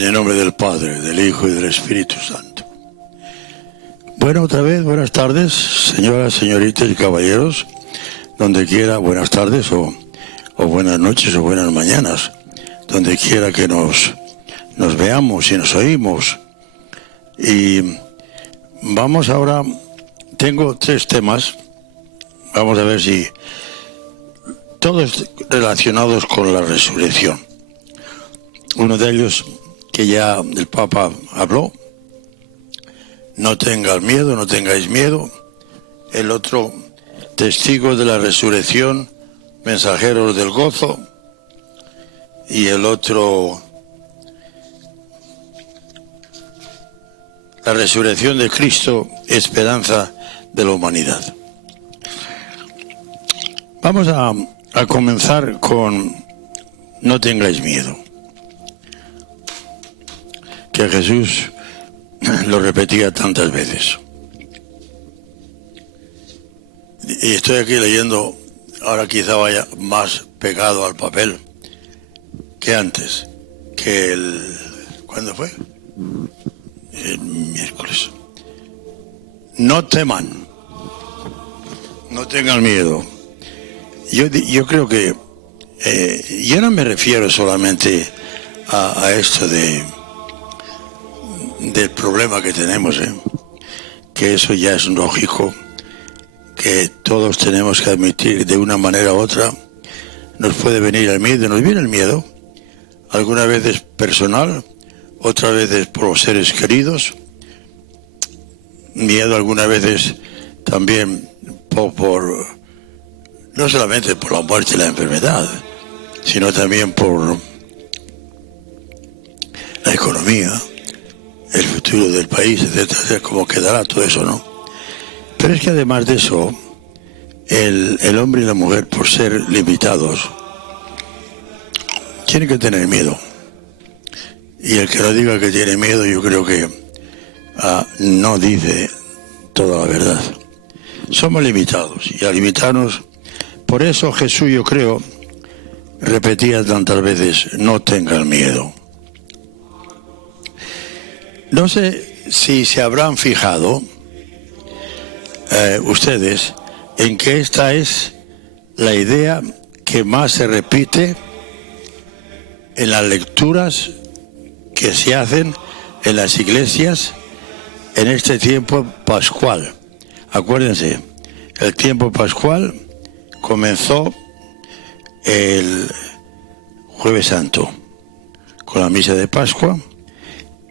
En el nombre del Padre, del Hijo y del Espíritu Santo. Bueno, otra vez, buenas tardes, señoras, señoritas y caballeros, donde quiera, buenas tardes o buenas noches o buenas mañanas, donde quiera que nos veamos y nos oímos. Y vamos ahora, tengo 3 temas, vamos a ver si todos relacionados con la resurrección. Uno de ellos que ya el Papa habló, no tengas miedo, no tengáis miedo. El otro, testigos de la resurrección, mensajeros del gozo. Y el otro, la resurrección de Cristo, esperanza de la humanidad. Vamos a comenzar con no tengáis miedo. Que Jesús lo repetía tantas veces. Y estoy aquí leyendo, ahora quizá vaya más pegado al papel que antes, que ¿cuándo fue? El miércoles. No teman, no tengan miedo. Yo creo que yo no me refiero solamente a esto del problema que tenemos, que eso ya es lógico, que todos tenemos que admitir de una manera u otra. Nos puede venir el miedo, nos viene el miedo, algunas veces personal, otras veces por los seres queridos, miedo algunas veces también por no solamente por la muerte y la enfermedad, sino también por la economía, el futuro del país, etcétera, cómo quedará todo eso, ¿no? Pero es que además de eso, el hombre y la mujer, por ser limitados, tienen que tener miedo. Y el que no diga que tiene miedo, yo creo que no dice toda la verdad. Somos limitados, y al limitarnos, por eso Jesús, yo creo, repetía tantas veces, no tengan miedo. No sé si se habrán fijado ustedes en que esta es la idea que más se repite en las lecturas que se hacen en las iglesias en este tiempo pascual. Acuérdense, el tiempo pascual comenzó el Jueves Santo con la misa de Pascua.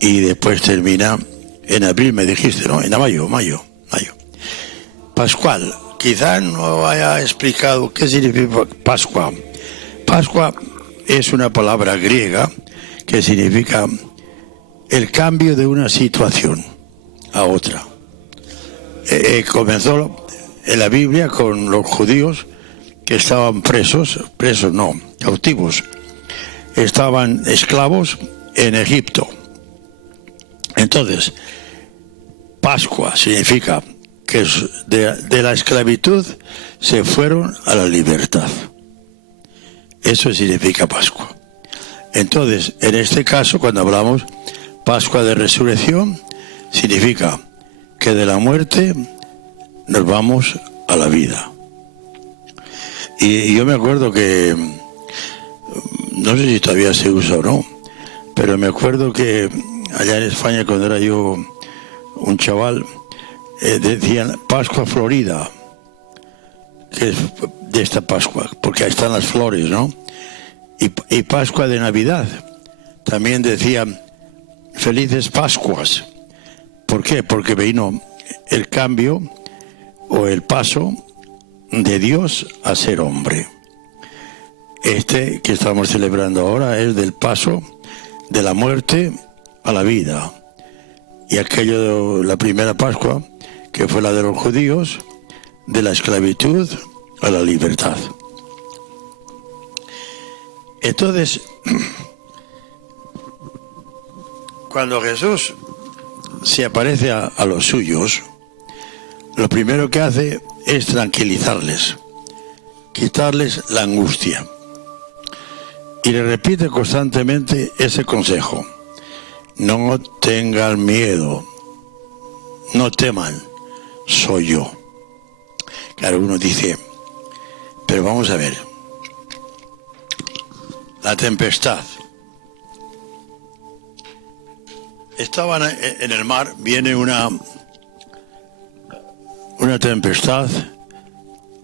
Y después termina en abril, me dijiste, ¿no? En mayo. Pascual. Quizá no haya explicado qué significa Pascua. Pascua es una palabra griega que significa el cambio de una situación a otra. Comenzó en la Biblia con los judíos que estaban cautivos. Estaban esclavos en Egipto. Entonces, Pascua significa que de la esclavitud se fueron a la libertad. Eso significa Pascua. Entonces, en este caso, cuando hablamos Pascua de Resurrección, significa que de la muerte nos vamos a la vida. Y yo me acuerdo que, no sé si todavía se usa o no, pero me acuerdo que allá en España, cuando era yo un chaval, decían Pascua Florida, que es de esta Pascua, porque ahí están las flores, ¿no? Y Pascua de Navidad, también decían Felices Pascuas. ¿Por qué? Porque vino el cambio o el paso de Dios a ser hombre. Este que estamos celebrando ahora es del paso de la muerte a la vida. Y aquello de la primera Pascua, que fue la de los judíos, de la esclavitud a la libertad. Entonces, cuando Jesús se aparece a los suyos, lo primero que hace es tranquilizarles, quitarles la angustia. Y le repite constantemente ese consejo: no tengan miedo, no teman, soy yo. Claro, uno dice, pero vamos a ver, la tempestad. Estaban en el mar, viene una tempestad,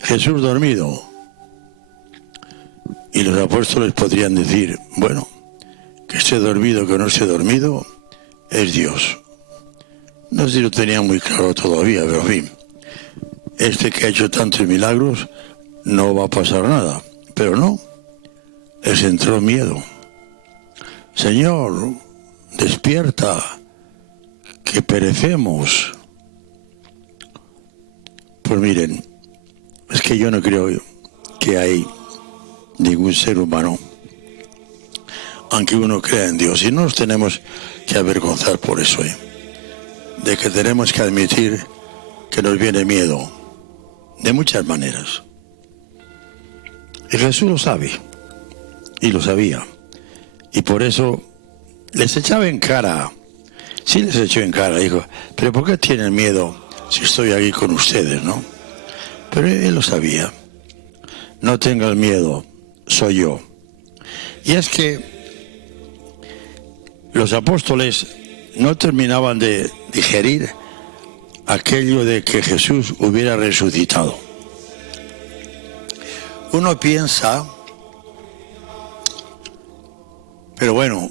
Jesús dormido. Y los apóstoles podrían decir, bueno, que esté dormido, que no esté dormido, es Dios. No sé si lo tenían muy claro todavía, pero en fin, este que ha hecho tantos milagros, no va a pasar nada. Pero no, les entró miedo. Señor, despierta, que perecemos. Pues miren, es que yo no creo que hay ningún ser humano, aunque uno crea en Dios, y no nos tenemos que avergonzar por eso, de que tenemos que admitir que nos viene miedo, de muchas maneras. Y Jesús lo sabe, y lo sabía, y por eso les echaba en cara, sí les echó en cara, dijo, pero ¿por qué tienen miedo si estoy aquí con ustedes, no? Pero él lo sabía. No tengan miedo, soy yo. Y es que los apóstoles no terminaban de digerir aquello de que Jesús hubiera resucitado. Uno piensa, pero bueno,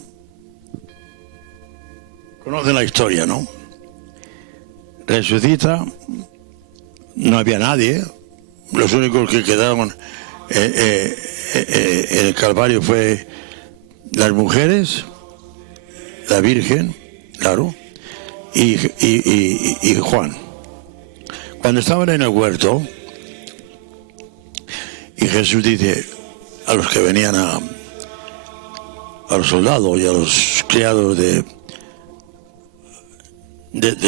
conocen la historia, ¿no? Resucita, no había nadie, los únicos que quedaron en el Calvario fue las mujeres, la Virgen, claro, y Juan. Cuando estaban en el huerto, y Jesús dice a los que venían a los soldados y a los criados de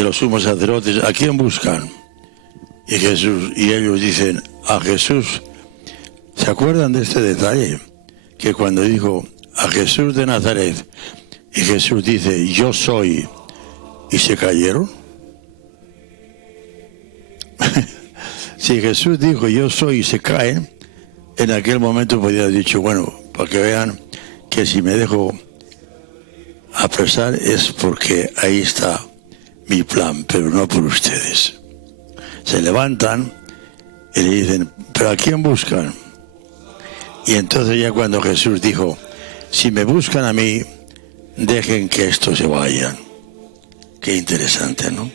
los sumos sacerdotes, ¿a quién buscan? Y ellos dicen, a Jesús. ¿Se acuerdan de este detalle? Que cuando dijo a Jesús de Nazaret, y Jesús dice, yo soy, y se cayeron. Si Jesús dijo, yo soy, y se caen, en aquel momento podría haber dicho, bueno, para que vean que si me dejo apresar es porque ahí está mi plan, pero no por ustedes. Se levantan y le dicen, ¿pero a quién buscan? Y entonces ya cuando Jesús dijo, si me buscan a mí, dejen que estos se vayan. Qué interesante, ¿no?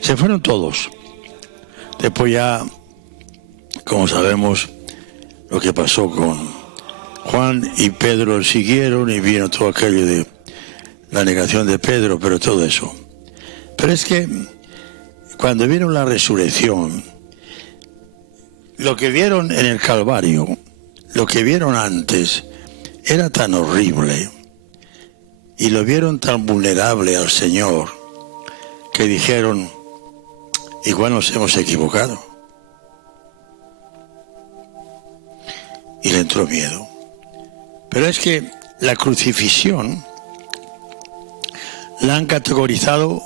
Se fueron todos. Después ya, como sabemos, lo que pasó con Juan y Pedro siguieron y vino todo aquello de la negación de Pedro, pero todo eso. Pero es que cuando vieron la resurrección, lo que vieron en el Calvario, lo que vieron antes, era tan horrible y lo vieron tan vulnerable al Señor que dijeron, igual nos hemos equivocado. Y le entró miedo. Pero es que la crucifixión la han categorizado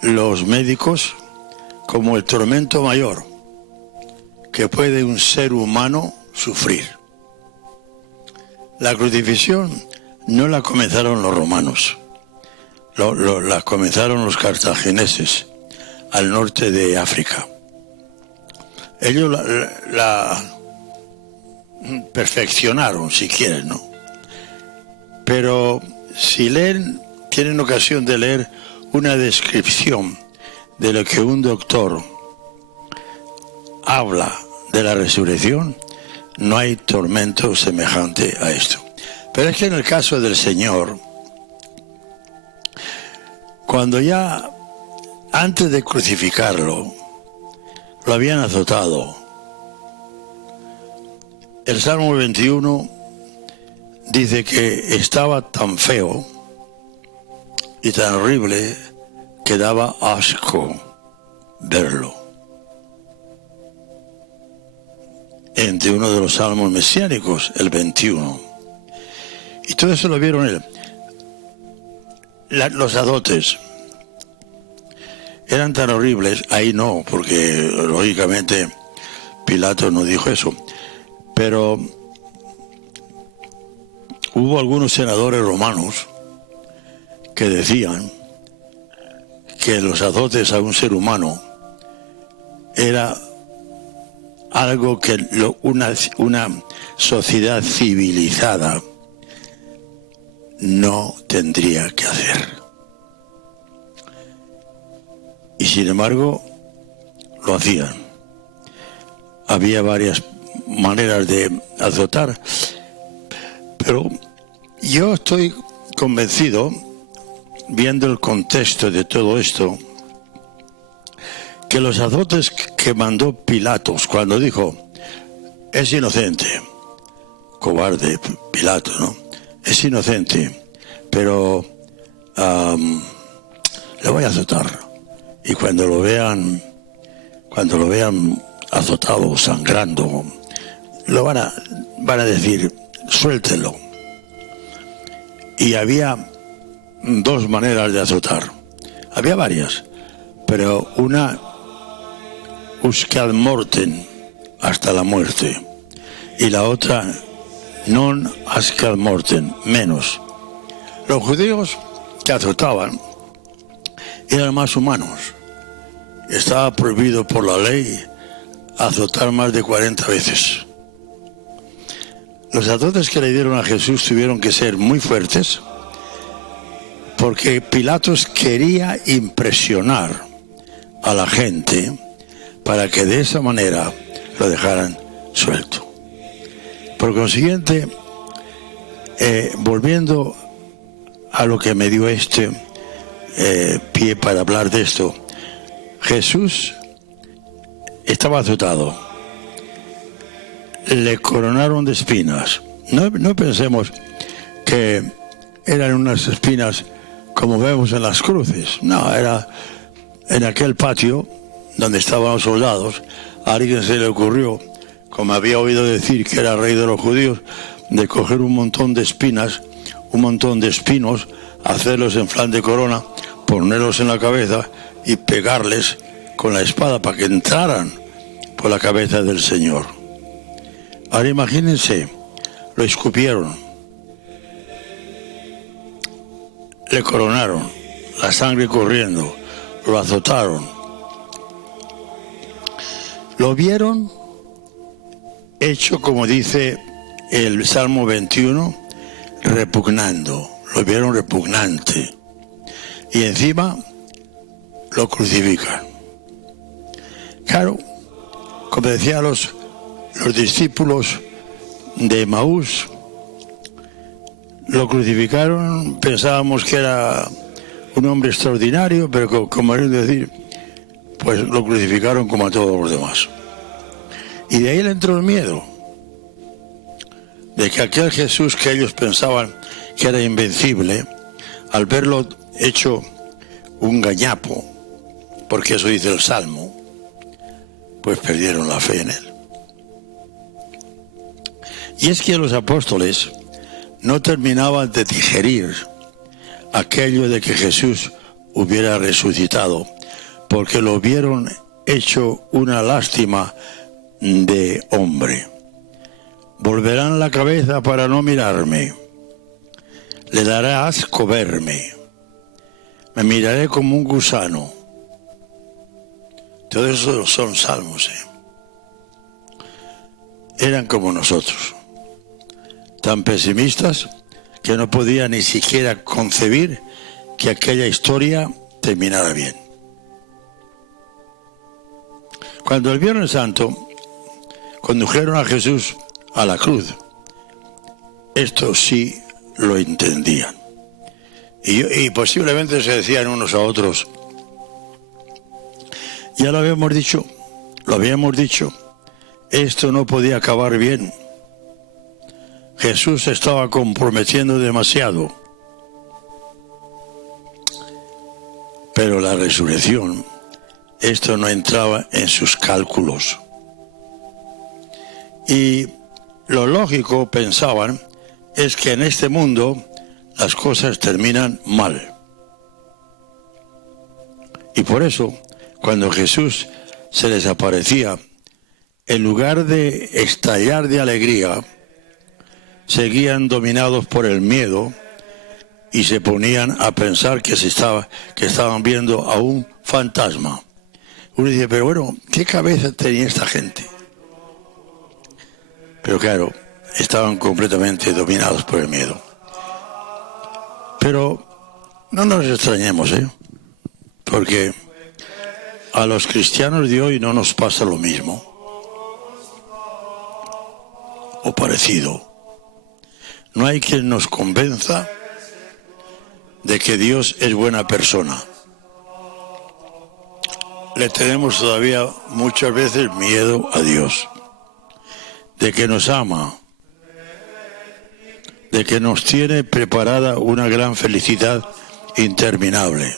los médicos como el tormento mayor que puede un ser humano sufrir. La crucifixión no la comenzaron los romanos, la comenzaron los cartagineses al norte de África. Ellos la perfeccionaron, si quieren, ¿no? Pero si leen, tienen ocasión de leer una descripción de lo que un doctor habla de la resurrección, no hay tormento semejante a esto. Pero es que en el caso del Señor, cuando ya antes de crucificarlo, lo habían azotado. El Salmo 21 dice que estaba tan feo y tan horrible que daba asco verlo. Entre uno de los salmos mesiánicos, el 21. Y todo eso lo vieron él. los azotes eran tan horribles. Ahí no, porque lógicamente Pilato no dijo eso. Pero hubo algunos senadores romanos que decían que los azotes a un ser humano era algo que una sociedad civilizada no tendría que hacer. Y sin embargo, lo hacían. Había varias maneras de azotar, pero yo estoy convencido, viendo el contexto de todo esto, que los azotes que mandó Pilatos cuando dijo, es inocente, cobarde Pilato, ¿no? Es inocente, pero le voy a azotar. Y cuando lo vean azotado, sangrando, lo van a decir, suéltenlo. Y había dos maneras de azotar. Había varias, pero una, uscat mortem, hasta la muerte. Y la otra, non uscat mortem, menos. Los judíos que azotaban eran más humanos. Estaba prohibido por la ley azotar más de 40 veces. Los azotes que le dieron a Jesús tuvieron que ser muy fuertes, porque Pilatos quería impresionar a la gente para que de esa manera lo dejaran suelto. Por consiguiente, volviendo a lo que me dio pie para hablar de esto, Jesús estaba azotado, le coronaron de espinas. No pensemos que eran unas espinas como vemos en las cruces. No, era en aquel patio donde estaban los soldados. A alguien se le ocurrió, como había oído decir que era rey de los judíos, de coger un montón de espinas, un montón de espinos, hacerlos en flan de corona, ponerlos en la cabeza y pegarles con la espada para que entraran por la cabeza del Señor. Ahora imagínense, lo escupieron, le coronaron, la sangre corriendo, lo azotaron, lo vieron hecho, como dice el Salmo 21, repugnando, lo vieron repugnante, y encima lo crucifican. Claro, como decían los discípulos de Emaús, lo crucificaron, pensábamos que era un hombre extraordinario, pero como es decir, pues lo crucificaron como a todos los demás. Y de ahí le entró el miedo de que aquel Jesús que ellos pensaban que era invencible, al verlo hecho un gañapo, porque eso dice el Salmo, pues perdieron la fe en él. Y es que los apóstoles no terminaban de digerir aquello de que Jesús hubiera resucitado, porque lo vieron hecho una lástima de hombre. Volverán la cabeza para no mirarme, le dará asco verme, me miraré como un gusano. Todo eso son salmos, Eran como nosotros, tan pesimistas que no podían ni siquiera concebir que aquella historia terminara bien. Cuando el Viernes Santo condujeron a Jesús a la cruz, esto sí lo entendían. Y posiblemente se decían unos a otros, ya lo habíamos dicho, esto no podía acabar bien. Jesús se estaba comprometiendo demasiado. Pero la resurrección, esto no entraba en sus cálculos. Y lo lógico, pensaban, es que en este mundo las cosas terminan mal. Y por eso, cuando Jesús se les aparecía, en lugar de estallar de alegría, seguían dominados por el miedo y se ponían a pensar que estaban viendo a un fantasma. Uno dice, pero bueno, ¿qué cabeza tenía esta gente? Pero claro, estaban completamente dominados por el miedo. Pero no nos extrañemos, porque a los cristianos de hoy no nos pasa lo mismo, o parecido. No hay quien nos convenza de que Dios es buena persona. Le tenemos todavía muchas veces miedo a Dios, de que nos ama, de que nos tiene preparada una gran felicidad interminable.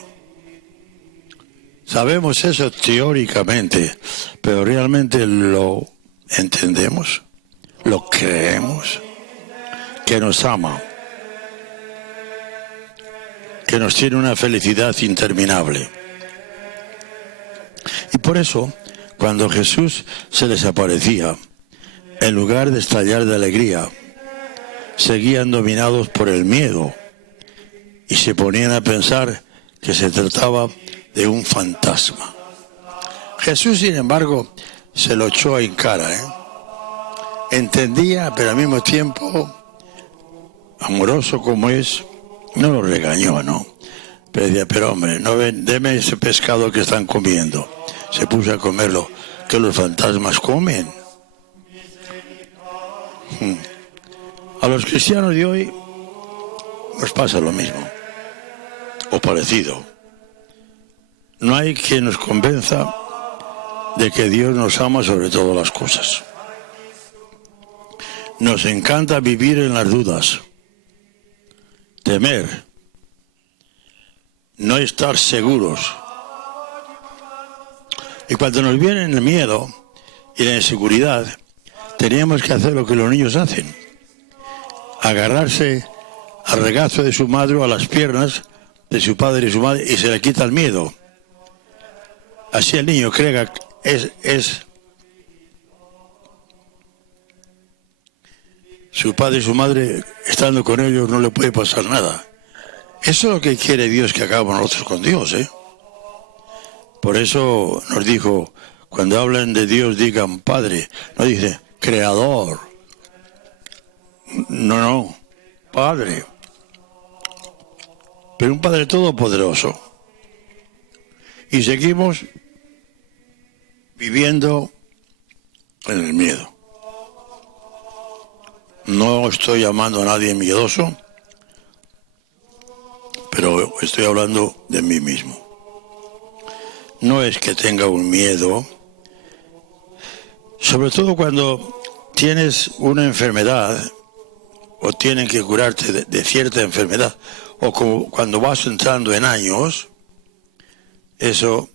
Sabemos eso teóricamente, pero realmente lo entendemos, lo creemos, que nos ama, que nos tiene una felicidad interminable. Y por eso, cuando Jesús se les aparecía, en lugar de estallar de alegría, seguían dominados por el miedo y se ponían a pensar que se trataba de un fantasma. Jesús, sin embargo, se lo echó en cara, Entendía, pero al mismo tiempo, amoroso como es, no lo regañó, ¿no? Pero decía, pero hombre, no ven, deme ese pescado que están comiendo. Se puso a comerlo, que los fantasmas comen. A los cristianos de hoy nos pasa lo mismo, o parecido. No hay quien nos convenza de que Dios nos ama sobre todas las cosas. Nos encanta vivir en las dudas, temer, no estar seguros. Y cuando nos viene el miedo y la inseguridad, teníamos que hacer lo que los niños hacen: agarrarse al regazo de su madre o a las piernas de su padre y su madre, y se le quita el miedo. Así el niño cree que es su padre y su madre, estando con ellos no le puede pasar nada. Eso es lo que quiere Dios que hagamos nosotros con Dios, Por eso nos dijo, cuando hablan de Dios digan Padre, no dice Creador. No, Padre. Pero un Padre todopoderoso. Y seguimos viviendo en el miedo. No estoy llamando a nadie miedoso, pero estoy hablando de mí mismo. No es que tenga un miedo, sobre todo cuando tienes una enfermedad o tienen que curarte de cierta enfermedad, o como cuando vas entrando en años, eso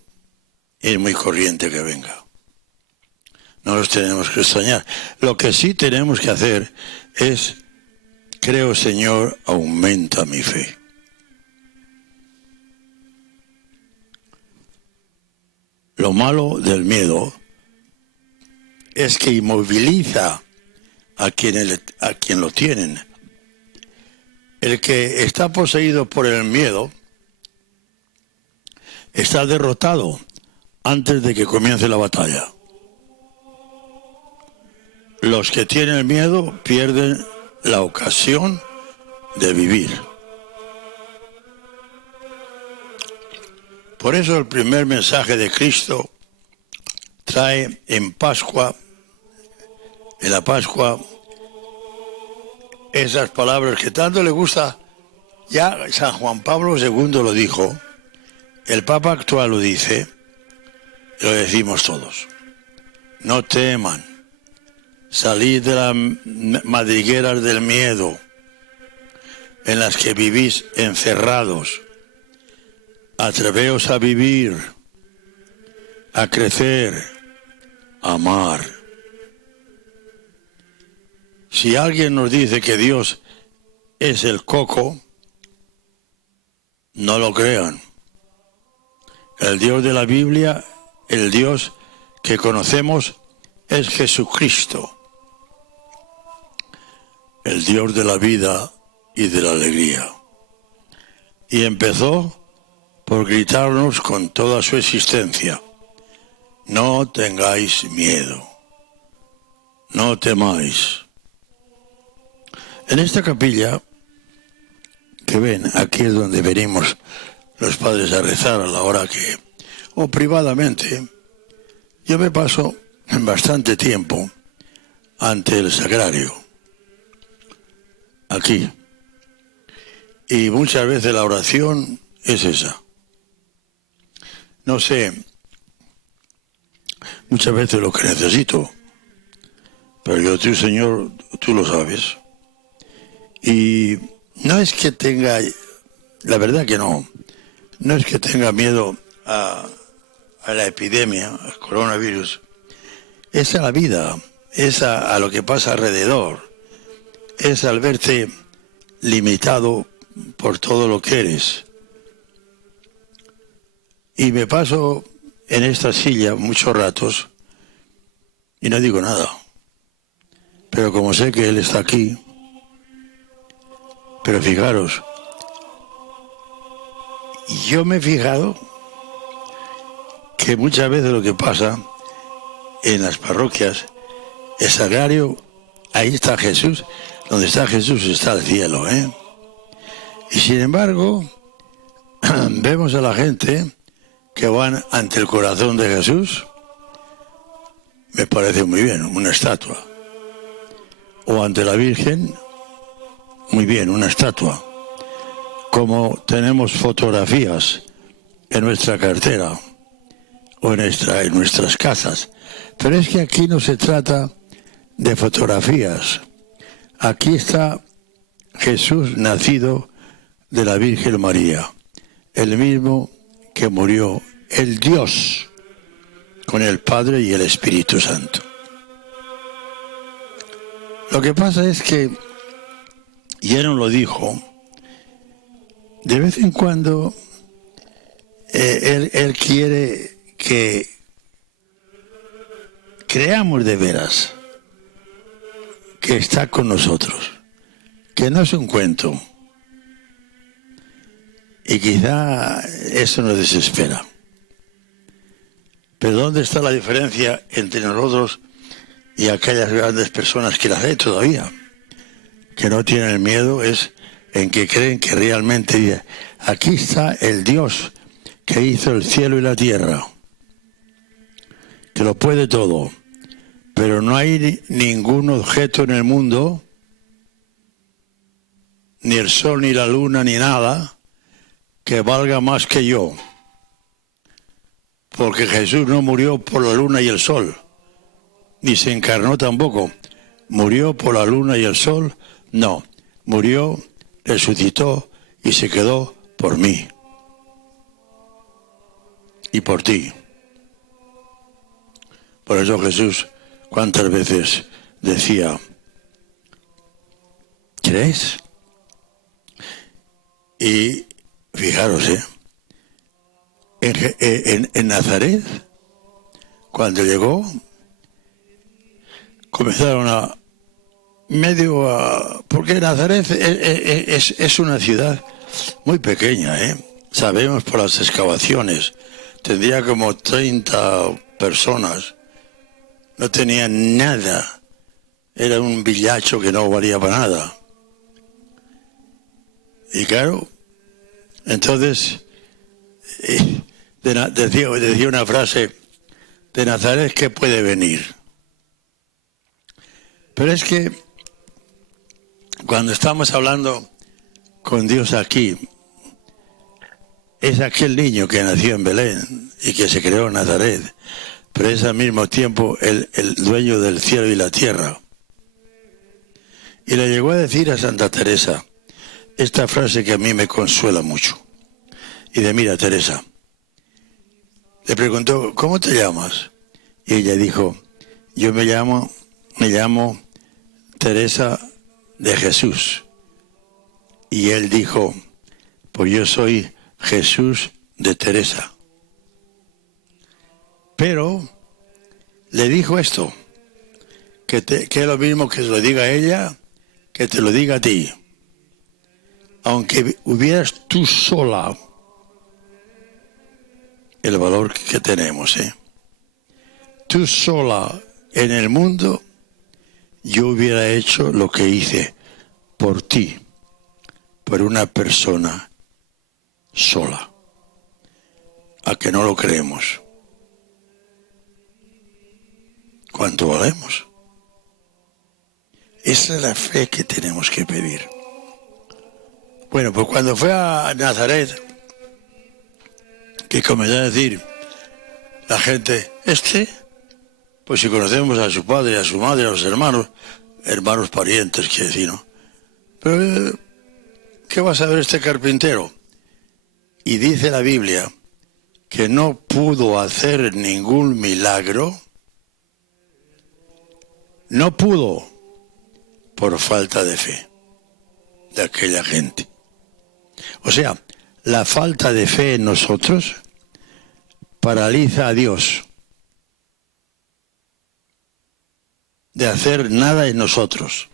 es muy corriente que venga. No nos tenemos que extrañar. Lo que sí tenemos que hacer es, creo, Señor, aumenta mi fe. Lo malo del miedo es que inmoviliza a quien lo tienen. El que está poseído por el miedo está derrotado antes de que comience la batalla. Los que tienen miedo pierden la ocasión de vivir. Por eso el primer mensaje de Cristo trae en la Pascua, esas palabras que tanto le gusta. Ya San Juan Pablo II lo dijo, el Papa actual lo dice, y lo decimos todos. No teman, salid de las madrigueras del miedo en las que vivís encerrados. Atreveos a vivir, a crecer, a amar. Si alguien nos dice que Dios es el coco, no lo crean. El Dios de la Biblia, el Dios que conocemos, es Jesucristo, el Dios de la vida y de la alegría. Y empezó por gritarnos con toda su existencia: no tengáis miedo, no temáis. En esta capilla que ven, aquí es donde venimos los padres a rezar a la hora que, o privadamente, yo me paso bastante tiempo ante el sagrario, aquí. Y muchas veces la oración es esa. No sé, muchas veces lo que necesito, pero yo, tú, Señor, tú lo sabes. Y no es que tenga, la verdad que no es que tenga miedo a la epidemia, al coronavirus. Es a la vida, es a lo que pasa alrededor, es al verte limitado por todo lo que eres. Y me paso en esta silla muchos ratos y no digo nada. Pero como sé que Él está aquí, pero fijaros, yo me he fijado que muchas veces lo que pasa en las parroquias, el sagrario, ahí está Jesús, donde está Jesús está el cielo, ¿eh? Y sin embargo, vemos a la gente que van ante el corazón de Jesús, me parece muy bien, una estatua. O ante la Virgen, muy bien, una estatua. Como tenemos fotografías en nuestra cartera o en nuestras casas. Pero es que aquí no se trata de fotografías. Aquí está Jesús nacido de la Virgen María, el mismo que murió, el Dios, con el Padre y el Espíritu Santo. Lo que pasa es que, y Él nos lo dijo, de vez en cuando él quiere que creamos de veras que está con nosotros, que no es un cuento. Y quizá eso nos desespera. Pero ¿dónde está la diferencia entre nosotros y aquellas grandes personas que las hay todavía? Que no tienen miedo, es en que creen que realmente aquí está el Dios que hizo el cielo y la tierra, que lo puede todo, pero no hay ningún objeto en el mundo, ni el sol, ni la luna, ni nada, que valga más que yo. Porque Jesús no murió por la luna y el sol, ni se encarnó tampoco. Murió por la luna y el sol, no. Murió, resucitó y se quedó por mí. Y por ti. Por eso Jesús, ¿cuántas veces decía, ¿crees? Y fijaros, en Nazaret, cuando llegó, comenzaron porque Nazaret es una ciudad muy pequeña, sabemos por las excavaciones, tendría como 30 personas, no tenía nada, era un villacho que no valía para nada. Y claro, entonces decía una frase, de Nazaret, ¿qué puede venir? Pero es que cuando estamos hablando con Dios aquí, es aquel niño que nació en Belén y que se creó en Nazaret, pero es al mismo tiempo el dueño del cielo y la tierra. Y le llegó a decir a Santa Teresa esta frase que a mí me consuela mucho. Y de mira, Teresa, le preguntó, ¿cómo te llamas? Y ella dijo, yo me llamo Teresa de Jesús. Y él dijo, pues yo soy Jesús de Teresa. Pero le dijo esto, que es lo mismo que se lo diga a ella, que te lo diga a ti. Aunque hubieras tú sola, el valor que tenemos, tú sola en el mundo, yo hubiera hecho lo que hice por ti, por una persona sola. ¿A que no lo creemos? ¿Cuánto valemos? Esa es la fe que tenemos que pedir. Bueno, pues cuando fue a Nazaret, que comenzó a decir la gente, pues si conocemos a su padre, a su madre, a los hermanos parientes, quiere decir, ¿no? Pero, ¿qué va a saber este carpintero? Y dice la Biblia que no pudo hacer ningún milagro, no pudo por falta de fe de aquella gente. O sea, la falta de fe en nosotros paraliza a Dios de hacer nada en nosotros.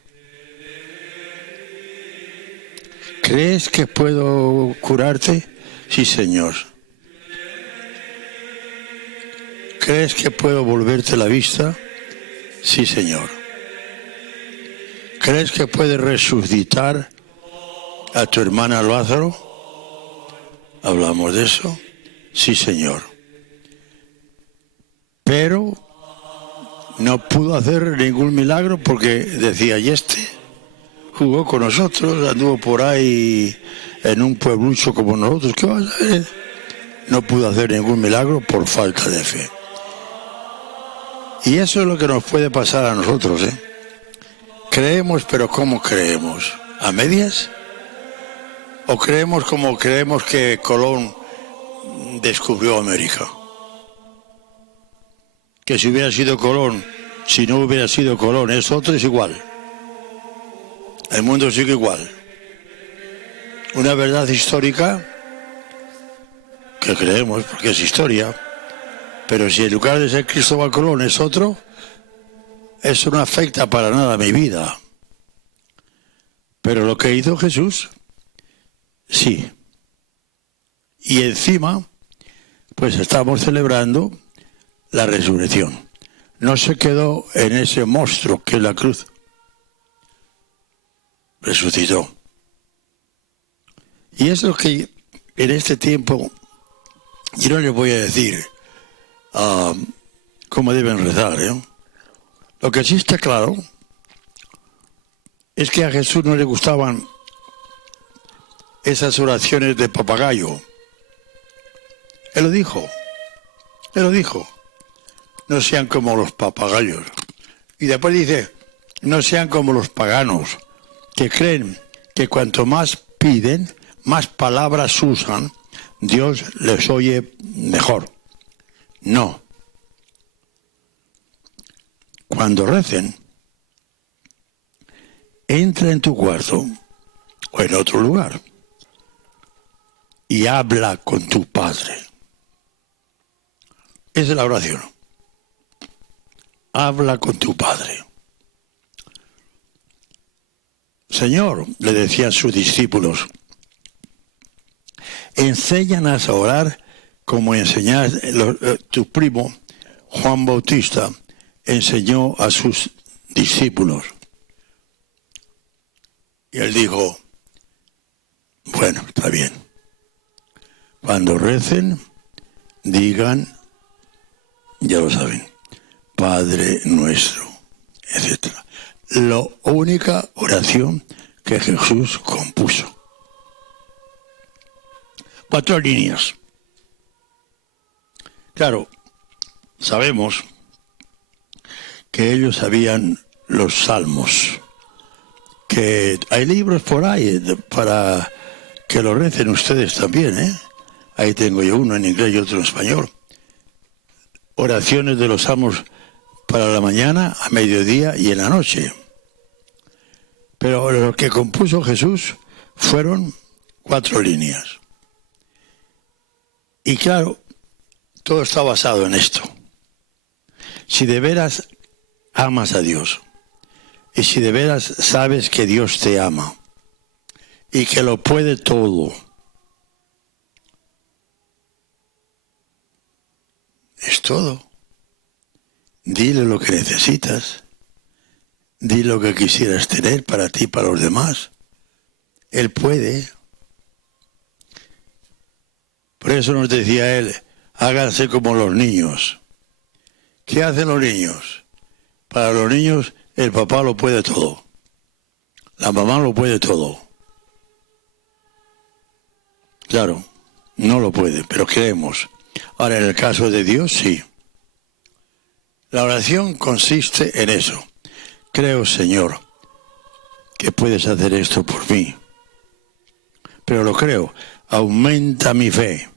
¿Crees que puedo curarte? Sí, Señor. ¿Crees que puedo volverte la vista? Sí, Señor. ¿Crees que puedes resucitar a tu hermana Lázaro? ¿Hablamos de eso? Sí, Señor. Pero no pudo hacer ningún milagro porque decía, y jugó con nosotros, anduvo por ahí en un pueblucho como nosotros, ¿qué vas a hacer? No pudo hacer ningún milagro por falta de fe. Y eso es lo que nos puede pasar a nosotros, Creemos, pero ¿cómo creemos? ¿A medias? ¿O creemos como creemos que Colón descubrió América? Que si hubiera sido Colón, si no hubiera sido Colón, es igual. El mundo sigue igual. Una verdad histórica que creemos, porque es historia, pero si en lugar de ser Cristóbal Colón es otro, eso no afecta para nada a mi vida. Pero lo que hizo Jesús, sí. Y encima, pues estamos celebrando la resurrección. No se quedó en ese monstruo que es la cruz. Resucitó. Y es lo que en este tiempo yo no les voy a decir cómo deben rezar, Lo que sí está claro es que a Jesús no le gustaban esas oraciones de papagayo. Él lo dijo. No sean como los papagayos. Y después dice, no sean como los paganos, que creen que cuanto más piden, más palabras usan, Dios les oye mejor. No. Cuando recen, entra en tu cuarto o en otro lugar y habla con tu Padre. Esa es la oración. Habla con tu Padre. Señor, le decían sus discípulos, enséñanos a orar como tu primo Juan Bautista enseñó a sus discípulos. Y él dijo, bueno, está bien. Cuando recen, digan, ya lo saben, Padre nuestro, etc. La única oración que Jesús compuso. 4 líneas. Claro, sabemos que ellos sabían los salmos, que hay libros por ahí para que lo recen ustedes también, Ahí tengo yo uno en inglés y otro en español. Oraciones de los salmos para la mañana, a mediodía y en la noche. Pero lo que compuso Jesús fueron 4 líneas. Y claro, todo está basado en esto. Si de veras amas a Dios, y si de veras sabes que Dios te ama, y que lo puede todo, es todo. Dile lo que necesitas, dile lo que quisieras tener para ti y para los demás. Él puede. Por eso nos decía él, háganse como los niños. ¿Qué hacen los niños? Para los niños el papá lo puede todo, la mamá lo puede todo. Claro, no lo puede, pero creemos. Ahora, en el caso de Dios, sí. La oración consiste en eso. Creo, Señor, que puedes hacer esto por mí. Pero lo creo. Aumenta mi fe.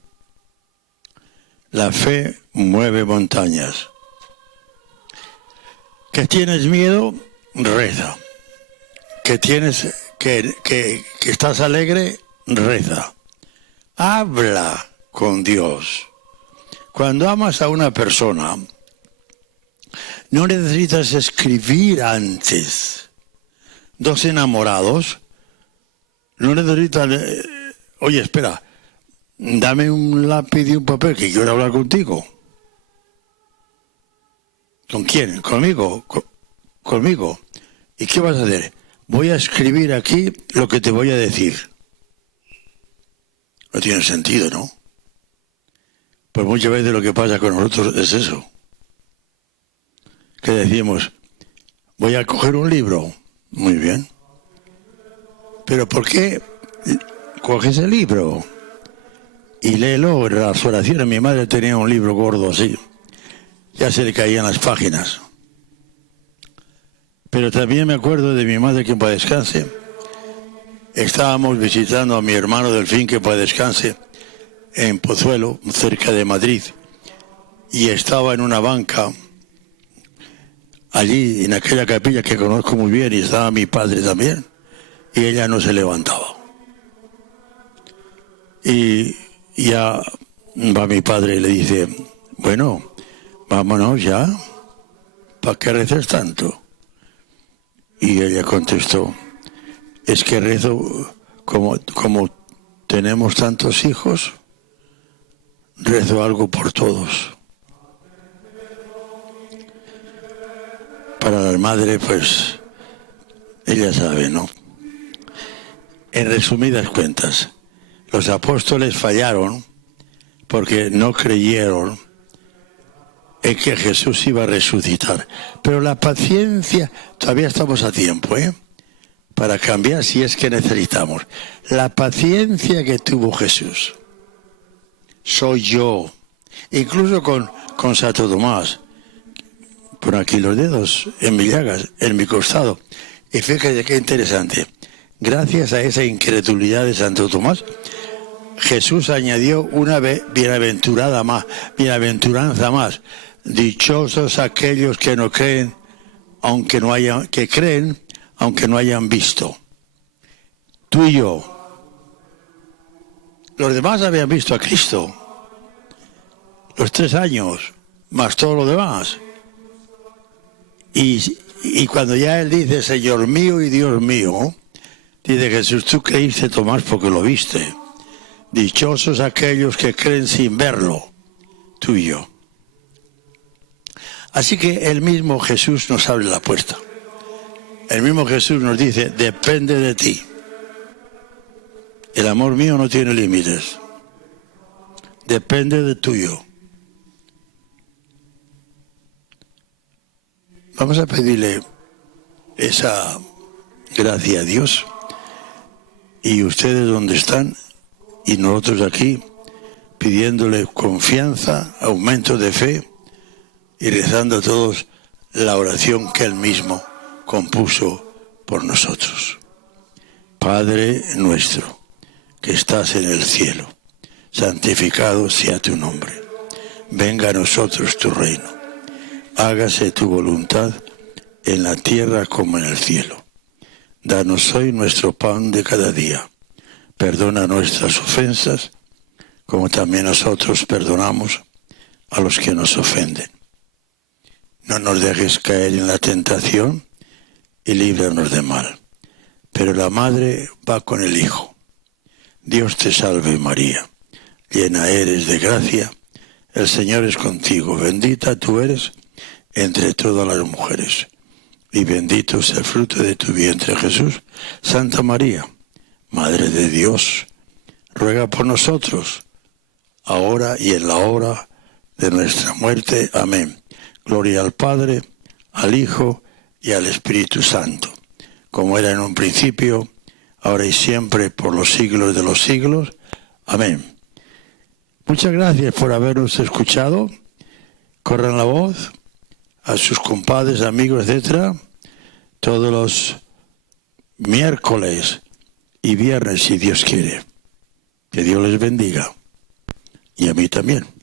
La fe mueve montañas. ¿Que tienes miedo? Reza. Que estás alegre? Reza. Habla con Dios. Cuando amas a una persona, no necesitas escribir antes. Dos enamorados no necesitan, oye, espera, dame un lápiz y un papel que quiero hablar contigo. ¿Con quién? Conmigo. Conmigo. ¿Y qué vas a hacer? Voy a escribir aquí lo que te voy a decir. No tiene sentido, ¿no? Pues muchas veces lo que pasa con nosotros es eso. Que decimos, voy a coger un libro. Muy bien. Pero ¿por qué coges el libro? Y léelo en las oraciones. Mi madre tenía un libro gordo así. Ya se le caían las páginas. Pero también me acuerdo de mi madre, que en paz descanse. Estábamos visitando a mi hermano Delfín, que en paz descanse, en Pozuelo, cerca de Madrid. Y estaba en una banca, allí en aquella capilla que conozco muy bien, y estaba mi padre también. Y ella no se levantaba. Y ya va mi padre y le dice, bueno, vámonos ya, ¿para qué rezas tanto? Y ella contestó, es que rezo como tenemos tantos hijos, rezo algo por todos. Para la madre, pues, ella sabe, ¿no? En resumidas cuentas, los apóstoles fallaron porque no creyeron en que Jesús iba a resucitar. Pero la paciencia, todavía estamos a tiempo, para cambiar si es que necesitamos. La paciencia que tuvo Jesús, soy yo. Incluso con Santo Tomás. Por aquí los dedos, en mi llagas, en mi costado. Y fíjate qué interesante. Gracias a esa incredulidad de Santo Tomás, Jesús añadió una bienaventuranza más. Dichosos aquellos que no creen, que creen, aunque no hayan visto. Tú y yo. Los demás habían visto a Cristo. Los 3 años, más todo lo demás. Y cuando ya él dice, Señor mío y Dios mío, dice Jesús, tú creíste, Tomás, porque lo viste. Dichosos aquellos que creen sin verlo, tú y yo. Así que el mismo Jesús nos abre la puerta. El mismo Jesús nos dice, depende de ti. El amor mío no tiene límites. Depende de tuyo. Vamos a pedirle esa gracia a Dios. Y ustedes donde están, y nosotros aquí, pidiéndole confianza, aumento de fe, y rezando todos la oración que él mismo compuso por nosotros. Padre nuestro, que estás en el cielo, santificado sea tu nombre. Venga a nosotros tu reino. Hágase tu voluntad en la tierra como en el cielo. Danos hoy nuestro pan de cada día. Perdona nuestras ofensas, como también nosotros perdonamos a los que nos ofenden. no nos dejes caer en la tentación y líbranos de mal. Pero la madre va con el Hijo. Dios te salve María, llena eres de gracia, el Señor es contigo, bendita tú eres entre todas las mujeres, y bendito es el fruto de tu vientre Jesús. Santa María, Madre de Dios, ruega por nosotros, ahora y en la hora de nuestra muerte. Amén. Gloria al Padre, al Hijo y al Espíritu Santo, como era en un principio, ahora y siempre, por los siglos de los siglos. Amén. Muchas gracias por habernos escuchado. Corran la voz a sus compadres, amigos, etcétera, todos los miércoles y viernes, si Dios quiere. Que Dios les bendiga. Y a mí también.